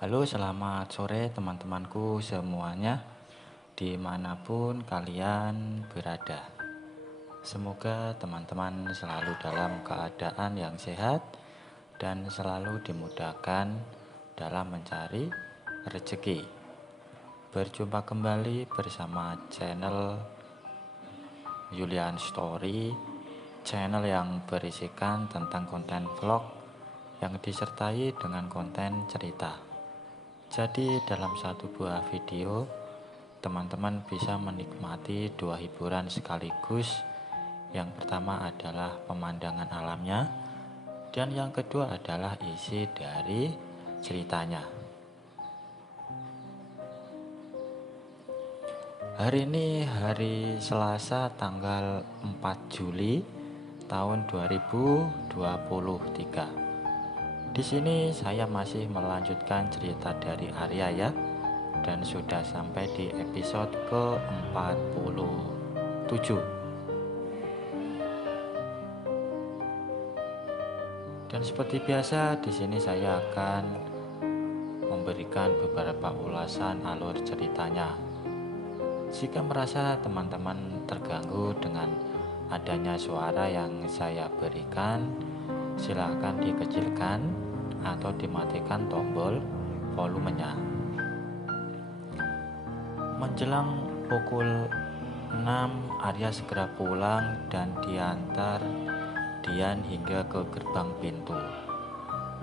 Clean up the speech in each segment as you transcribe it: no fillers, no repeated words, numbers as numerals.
Halo, selamat sore teman-temanku semuanya, dimanapun kalian berada. Semoga teman-teman selalu dalam keadaan yang sehat dan selalu dimudahkan dalam mencari rezeki. Berjumpa kembali bersama channel Julian Story, channel yang berisikan tentang konten vlog yang disertai dengan konten cerita. Jadi dalam satu buah video, teman-teman bisa menikmati dua hiburan sekaligus. Yang pertama adalah pemandangan alamnya, dan yang kedua adalah isi dari ceritanya. Hari ini hari Selasa tanggal 4 Juli tahun 2023. Di sini saya masih melanjutkan cerita dari Arya ya, dan sudah sampai di episode ke-47. Dan seperti biasa, di sini saya akan memberikan beberapa ulasan alur ceritanya. Jika merasa teman-teman terganggu dengan adanya suara yang saya berikan, silakan dikecilkan atau dimatikan tombol volumenya. Menjelang pukul 6, Arya segera pulang dan diantar Dian hingga ke gerbang pintu.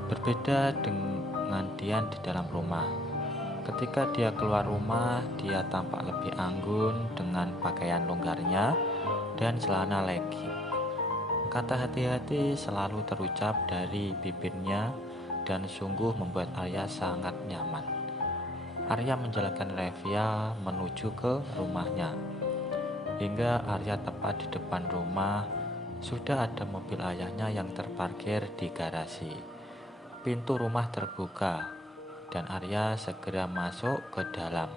Berbeda dengan Dian di dalam rumah. Ketika dia keluar rumah, dia tampak lebih anggun dengan pakaian longgarnya dan celana legging. Kata hati-hati selalu terucap dari bibirnya dan sungguh membuat Arya sangat nyaman. Arya menjalankan Revia menuju ke rumahnya. Hingga Arya tepat di depan rumah, sudah ada mobil ayahnya yang terparkir di garasi. Pintu rumah terbuka dan Arya segera masuk ke dalam.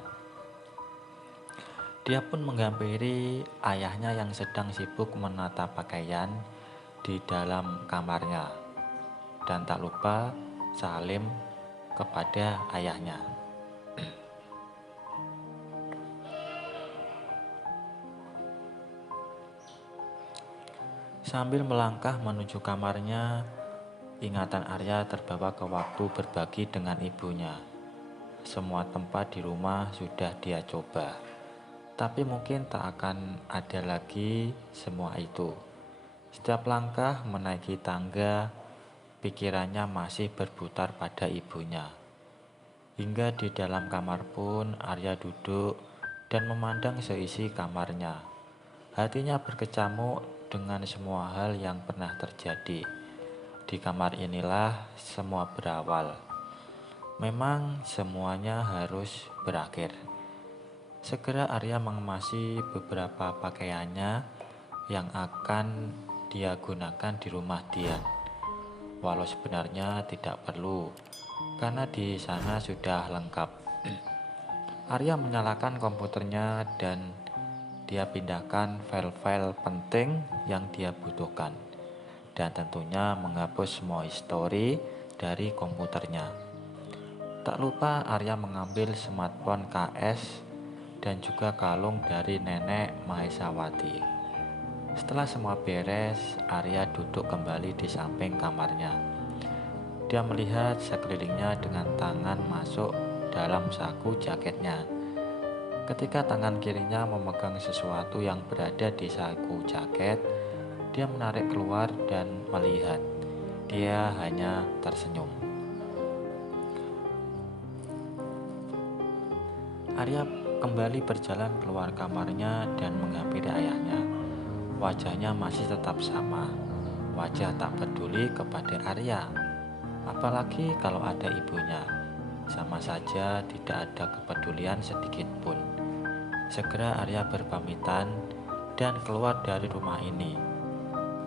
Dia pun menghampiri ayahnya yang sedang sibuk menata pakaian di dalam kamarnya, dan tak lupa salim kepada ayahnya. Sambil melangkah menuju kamarnya, ingatan Arya terbawa ke waktu berbagi dengan ibunya. Semua tempat di rumah sudah dia coba, tapi mungkin tak akan ada lagi semua itu. Setiap langkah menaiki tangga, pikirannya masih berputar pada ibunya. Hingga di dalam kamar pun Arya duduk dan memandang seisi kamarnya. Hatinya berkecamuk dengan semua hal yang pernah terjadi. Di kamar inilah semua berawal. Memang semuanya harus berakhir. Segera Arya mengemasi beberapa pakaiannya yang akan dia gunakan di rumah Dian. Walau sebenarnya tidak perlu, karena di sana sudah lengkap. Arya menyalakan komputernya dan dia pindahkan file-file penting yang dia butuhkan, dan tentunya menghapus semua histori dari komputernya. Tak lupa Arya mengambil smartphone KS dan juga kalung dari nenek Mahesawati. Setelah semua beres, Arya duduk kembali di samping kamarnya. Dia melihat sekelilingnya dengan tangan masuk dalam saku jaketnya. Ketika tangan kirinya memegang sesuatu yang berada di saku jaket, dia menarik keluar dan melihat. Dia hanya tersenyum. Arya kembali berjalan keluar kamarnya dan menghampiri ayahnya. Wajahnya masih tetap sama. Wajah tak peduli kepada Arya. Apalagi kalau ada ibunya. Sama saja tidak ada kepedulian sedikit pun. Segera Arya berpamitan dan keluar dari rumah ini.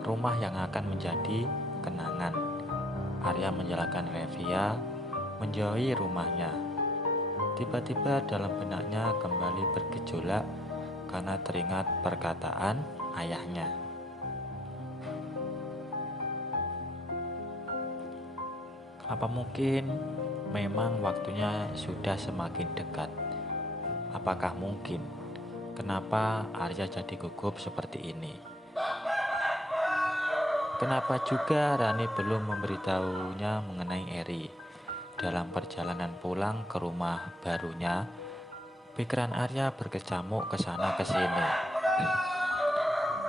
Rumah yang akan menjadi kenangan. Arya menjalankan Revia menjauhi rumahnya. Tiba-tiba dalam benaknya kembali bergejolak karena teringat perkataan ayahnya. Apa mungkin memang waktunya sudah semakin dekat. Apakah mungkin? Kenapa Arya jadi gugup seperti ini? Kenapa juga Rani belum memberitahunya mengenai Eri? Dalam perjalanan pulang ke rumah barunya, pikiran Arya berkecamuk ke sana ke sini.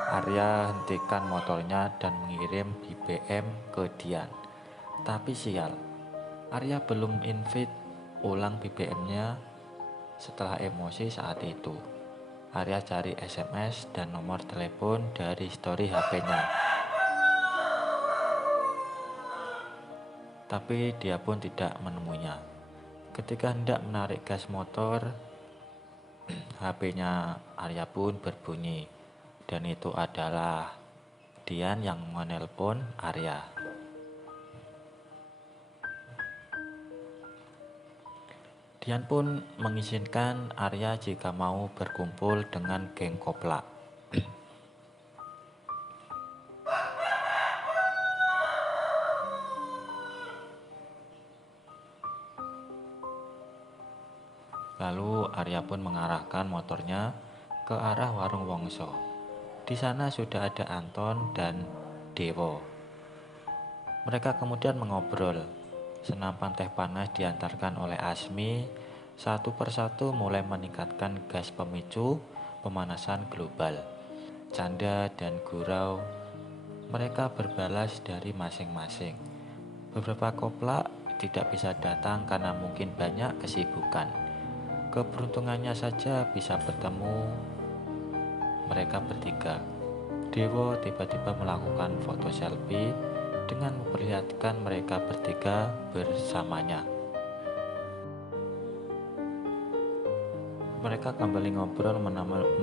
Arya hentikan motornya dan mengirim BBM ke Dian. Tapi sial, Arya belum invite ulang BBM-nya. Setelah emosi saat itu, Arya cari SMS dan nomor telepon dari histori HP-nya. Tapi dia pun tidak menemuinya. Ketika hendak menarik gas motor, HP-nya Arya pun berbunyi. Dan itu adalah Dian yang menelpon Arya. Dian pun mengizinkan Arya jika mau berkumpul dengan geng Koplak. Lalu Arya pun mengarahkan motornya ke arah warung Wongso. Di sana sudah ada Anton dan Dewo. Mereka kemudian mengobrol. Senapan teh panas diantarkan oleh Asmi. Satu persatu mulai meningkatkan gas pemicu pemanasan global. Canda dan gurau mereka berbalas dari masing-masing. Beberapa koplak tidak bisa datang karena mungkin banyak kesibukan. Keberuntungannya saja bisa bertemu mereka bertiga. Dewo tiba-tiba melakukan foto selfie dengan memperlihatkan mereka bertiga bersamanya. Mereka kembali ngobrol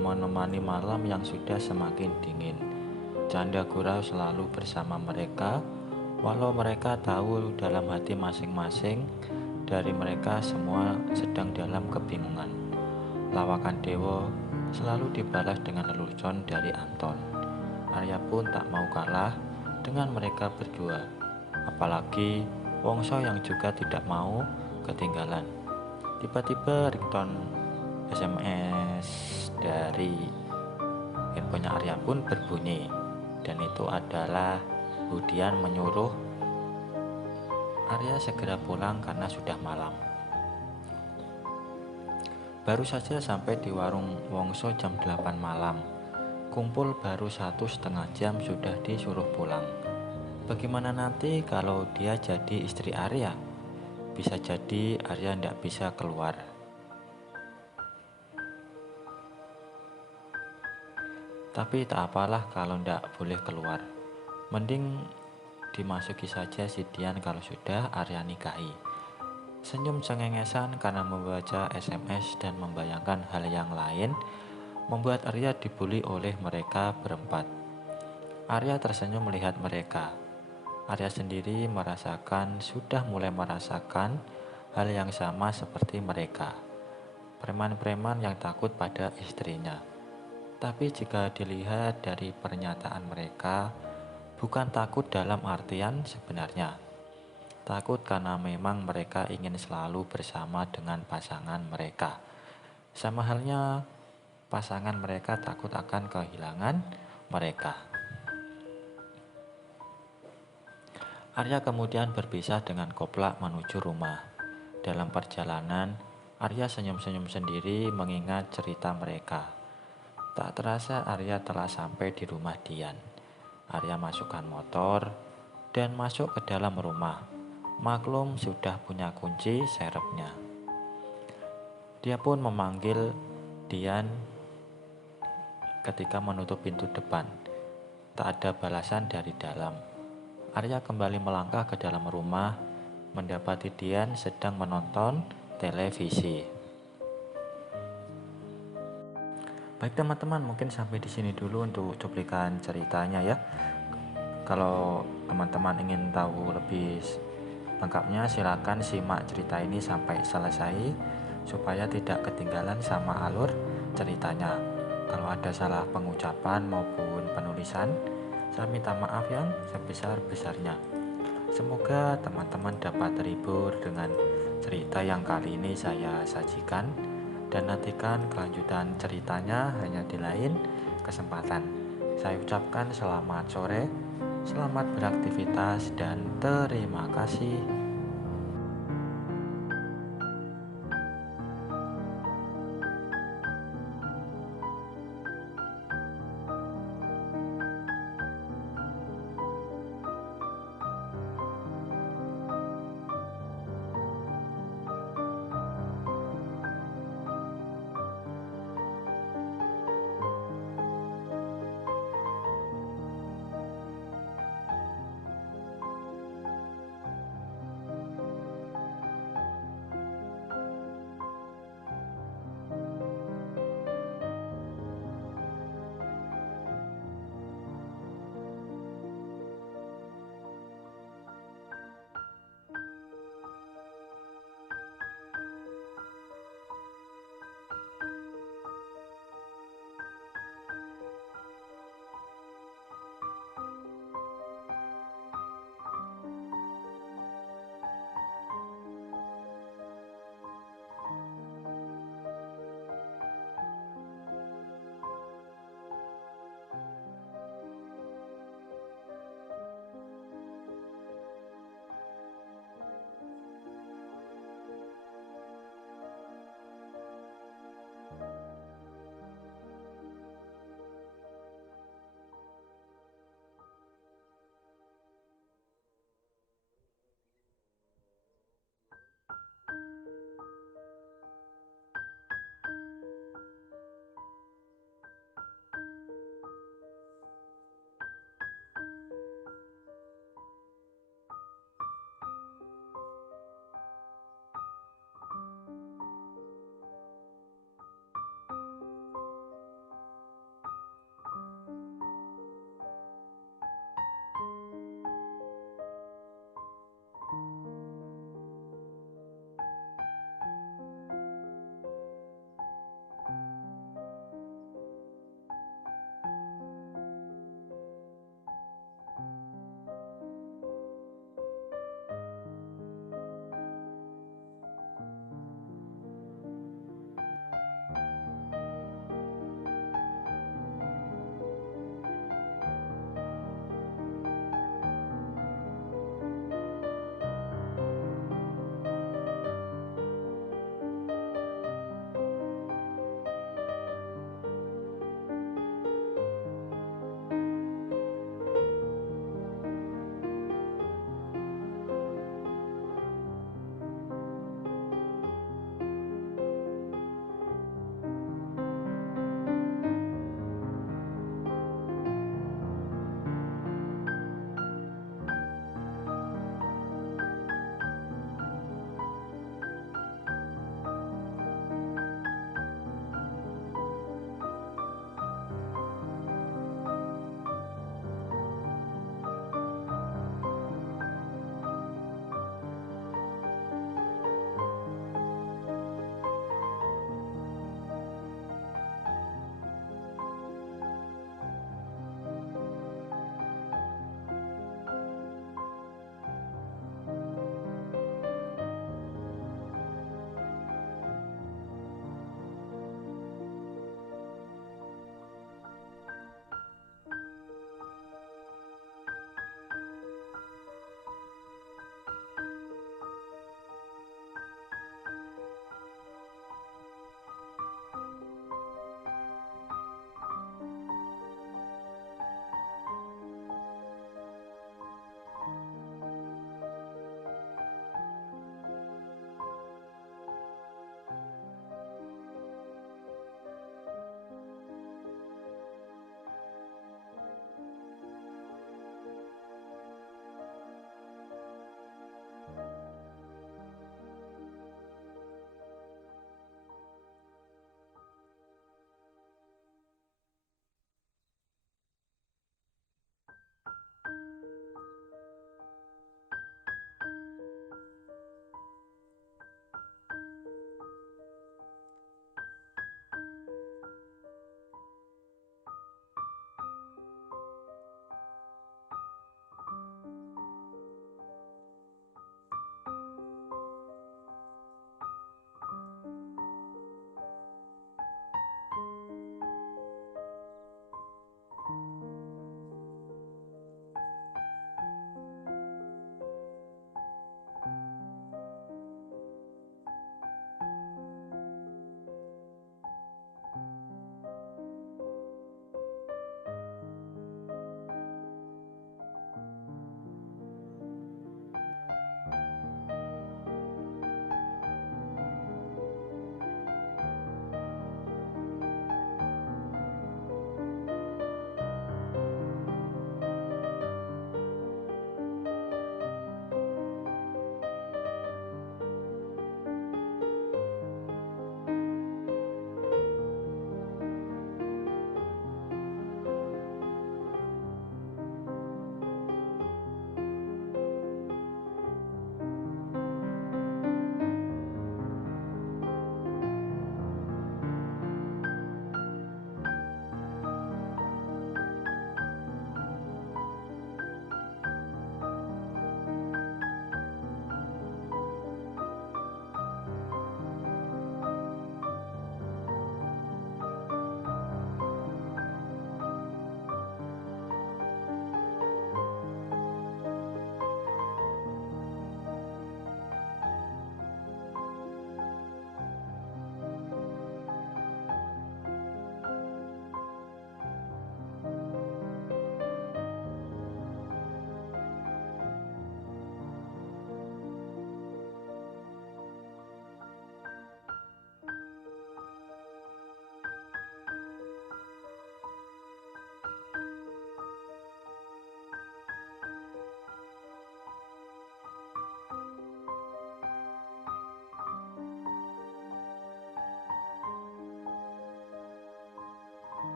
menemani malam yang sudah semakin dingin. Canda gurau selalu bersama mereka, walau mereka tahu dalam hati masing-masing dari mereka semua sedang dalam kebingungan. Lawakan Dewo selalu dibalas dengan lelucon dari Anton. Arya pun tak mau kalah dengan mereka berdua. Apalagi Wongso yang juga tidak mau ketinggalan. Tiba-tiba ringtone SMS dari handphonenya Arya pun berbunyi. Dan itu adalah Budian menyuruh Arya segera pulang karena sudah malam. Baru saja sampai di warung Wongso jam 8 malam. Kumpul baru 1,5 jam sudah disuruh pulang. Bagaimana nanti kalau dia jadi istri Arya? Bisa jadi Arya tidak bisa keluar. Tapi tak apalah kalau tidak boleh keluar. Mending dimasuki saja si Dian kalau sudah Arya nikahi. Senyum cengengesan karena membaca SMS dan membayangkan hal yang lain membuat Arya dibully oleh mereka berempat. Arya tersenyum melihat mereka. Arya sendiri sudah mulai merasakan hal yang sama seperti mereka. Preman-preman yang takut pada istrinya. Tapi jika dilihat dari pernyataan mereka, bukan takut dalam artian sebenarnya. Takut karena memang mereka ingin selalu bersama dengan pasangan mereka. Sama halnya pasangan mereka takut akan kehilangan mereka. Arya kemudian berpisah dengan Koplak menuju rumah. Dalam perjalanan, Arya senyum-senyum sendiri mengingat cerita mereka. Tak terasa Arya telah sampai di rumah Dian. Arya masukkan motor dan masuk ke dalam rumah. Maklum sudah punya kunci serepnya. Dia pun memanggil Dian ketika menutup pintu depan. Tak ada balasan dari dalam. Arya kembali melangkah ke dalam rumah, mendapati Dian sedang menonton televisi. Baik teman-teman, mungkin sampai di sini dulu untuk cuplikan ceritanya ya. Kalau teman-teman ingin tahu lebih lengkapnya, silakan simak cerita ini sampai selesai supaya tidak ketinggalan sama alur ceritanya. Kalau ada salah pengucapan maupun penulisan, saya minta maaf yang sebesar-besarnya. Semoga teman-teman dapat terhibur dengan cerita yang kali ini saya sajikan, dan nantikan kelanjutan ceritanya hanya di lain kesempatan. Saya ucapkan selamat sore, selamat beraktivitas, dan terima kasih.